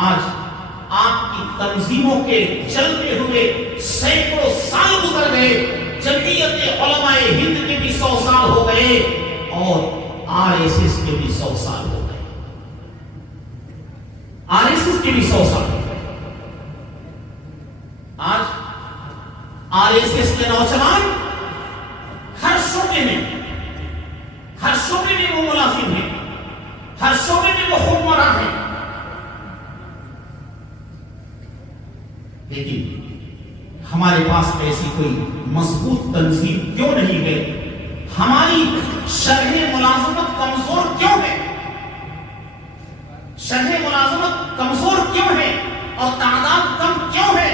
آج آپ کی تنظیموں کے چلتے ہوئے سینکڑوں سال گزر گئے، جمعیت علماء ہند کے بھی 100 سال ہو گئے اور RSS کے بھی 100 سال ہو گئے، RSS کے بھی 100 سال ہو گئے۔ آج RSS کے نوجوان ہر شعبے میں وہ ملازم ہیں، ہر شعبے میں وہ حکمراں ہیں، لیکن ہمارے پاس ایسی کوئی مضبوط تنظیم کیوں نہیں ہے؟ ہماری شرح ملازمت کمزور کیوں ہے؟ شرح ملازمت کمزور کیوں ہے اور تعداد کم کیوں ہے؟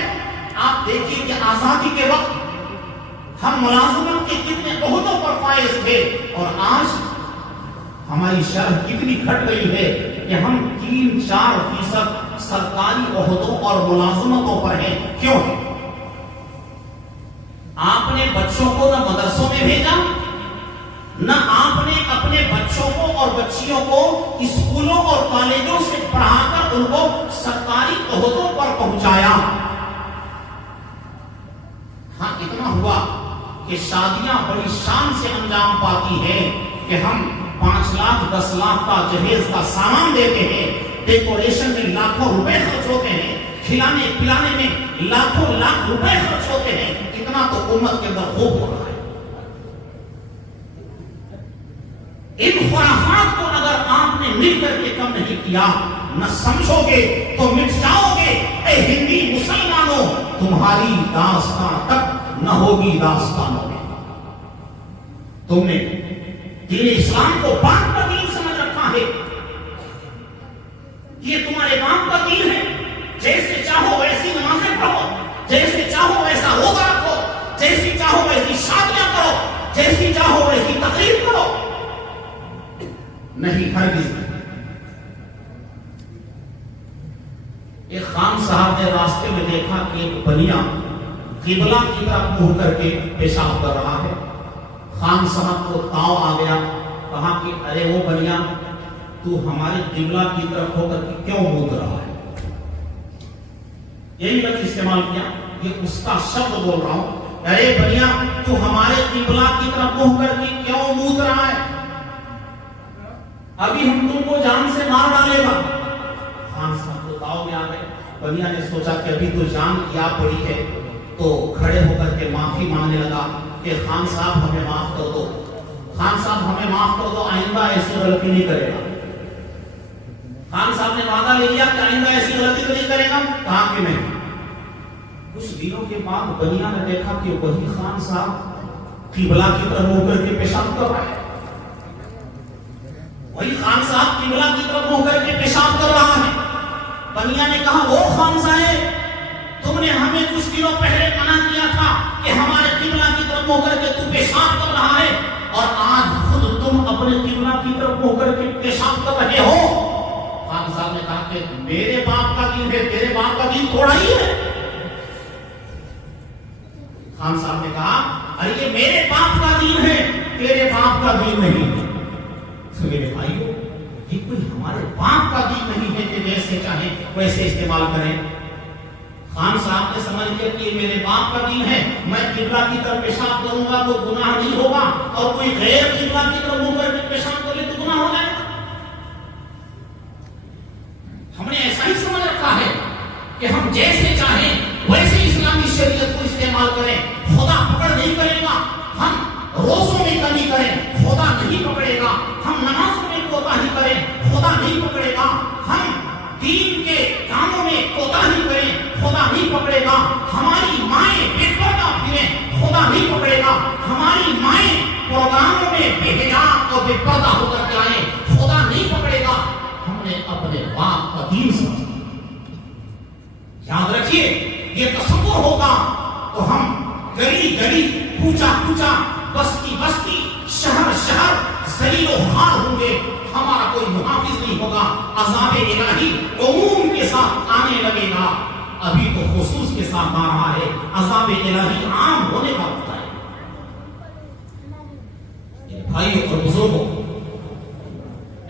آپ دیکھیے کہ آزادی کے وقت ہم ملازمت کے کتنے عہدوں پر فائز تھے اور آج ہماری شرح کتنی گھٹ گئی ہے کہ ہم 3-4% سرکاری عہدوں اور ملازمتوں پر ہیں۔ کیوں ہے؟ آپ نے بچوں کو نہ مدرسوں میں بھیجا، نہ آپ نے اپنے بچوں کو اور بچیوں کو اسکولوں اور کالجوں سے پڑھا کر ان کو سرکاری عہدوں پر پہنچایا۔ ہاں اتنا ہوا کہ شادیاں بڑی شان سے انجام پاتی ہیں کہ ہم 5 لاکھ 10 لاکھ کا جہیز کا سامان دیتے ہیں، ڈیکوریشن میں لاکھوں روپے خرچ ہوتے ہیں، کھلانے پلانے میں لاکھوں لاکھ روپے خرچ ہوتے ہیں۔ اتنا تو امت کے اندر خوب ہو رہا ہے۔ ان خرافات کو اگر آپ نے مل کر کے کم نہیں کیا، نہ سمجھو گے تو مٹ جاؤ گے۔ اے ہندی مسلمانوں، تمہاری داستان تک نہ ہوگی داستانوں میں۔ تم نے دین اسلام کو باپ کا دین سمجھ رکھا ہے، یہ تمہارے باپ کا دین ہے، جیسے چاہو ویسی نمازیں پڑھو، جیسے چاہو ویسا روزہ رکھو، جیسی چاہو ویسی شادیاں کرو، جیسی چاہو ویسی تقریب کرو۔ نہیں، ہرگز نہیں۔ ایک خان صاحب نے راستے میں دیکھا کہ ایک بنیا قبلہ کی طرف منہ کر کے پیشاب کر رہا ہے۔ خان صاحب کو تاؤ آ گیا، کہا کہ ارے وہ بنیا، تو ہمارے قبلہ کی طرف ہو کر کے کیوں مود رہا ہے؟ یہی لفظ استعمال کیا، یہ اس کا شبد بول رہا ہوں، ارے بنیا تو ہمارے قبلہ کی طرف منہ کر کے کیوں مود رہا ہے؟ ابھی ہم تم کو جان سے مار ڈالے گا۔ خان صاحب تو تاؤ میں آ گئے۔ بنیا نے سوچا کہ ابھی تو جان کیا پڑی ہے، تو کھڑے ہو کر کے معافی مانگنے لگا کہ خان صاحب ہمیں معاف کر دو، خان صاحب ہمیں معاف کر دو، آئندہ ایسی غلطی نہیں کرے گا۔ خان صاحب نے وعدہ لے لیا کہ آئندہ ایسی غلطی تو نہیں کرے گا۔ کہا کہ نہیں۔ کچھ دنوں کے بعد بنیا نے دیکھا کہ وہی خان صاحب قبلہ کی طرف منہ کر کے پیشاب کر رہا ہے، وہی خان صاحب قبلہ کی طرف منہ کر کے پیشاب کر رہا ہے۔ بنیا نے کہا وہ خان صاحب، تم نے ہمیں کچھ دنوں پہلے منع کیا تھا کہ ہمارے قبلہ کی طرف منہ کر کے تو پیشاب کر رہا ہے، اور آج خود تم اپنے قبلہ کی طرف منہ کر کے پیشاب کر رہے ہو۔ خان صاحب نے کہا کہ میرے باپ کا دین ہے، تیرے باپ کا دین تھوڑا ہی ہے۔ خان صاحب نے کہا ارے یہ میرے باپ کا دین ہے، تیرے باپ کا دین نہیں ہے۔ میرے بھائیو، یہ کوئی ہمارے باپ کا دین نہیں ہے کہ جیسے چاہیں ویسے استعمال کریں۔ خان صاحب نے سمجھ لیا کہ یہ میرے باپ کا دین ہے، میں قبلہ کی طرف پیشاب کروں گا تو گناہ نہیں ہوگا، اور کوئی غیر قبلہ کی طرف منہ کر کے پیشاب کر لے تو گناہ ہو جائے گا۔ ہم نے ایسا ہی سمجھ رکھا ہے کہ ہم جیسے چاہیں ویسے اسلامی شریعت کو استعمال کریں، خدا پکڑ نہیں کرے گا۔ ہم روزوں میں کمی کریں، خدا نہیں پکڑے گا۔ ہم نمازوں میں کوتاہی کریں، خدا نہیں پکڑے گا۔ ہم دین کے کاموں میں کوتاہی کریں، خدا نہیں پکڑے گا۔ ہماری مائیں بے پردہ پھریں، خدا نہیں پکڑے گا۔ ہماری مائیں پروگراموں میں بے حجاب اور بے پردہ ہو کر جائیں، خدا نہیں پکڑے گا۔ ہم نے اپنے باپ کا دین سمجھا۔ یاد رکھیے، یہ تصور ہوگا تو ہم گلی گلی، کوچا کوچا، بستی بستی، شہر شہر ذلیل و خوار ہوں گے، ہمارا کوئی محافظ نہیں ہوگا۔ عذاب الہی عموم کے ساتھ آنے لگے گا، ابھی تو خصوص کے ساتھ آ رہا ہے۔ عذاب الہی عام ہونے کا وقت ہے۔ بھائیوں اور بزرگوں،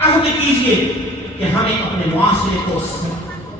عہد کیجئے کہ ہمیں اپنے معاشرے کو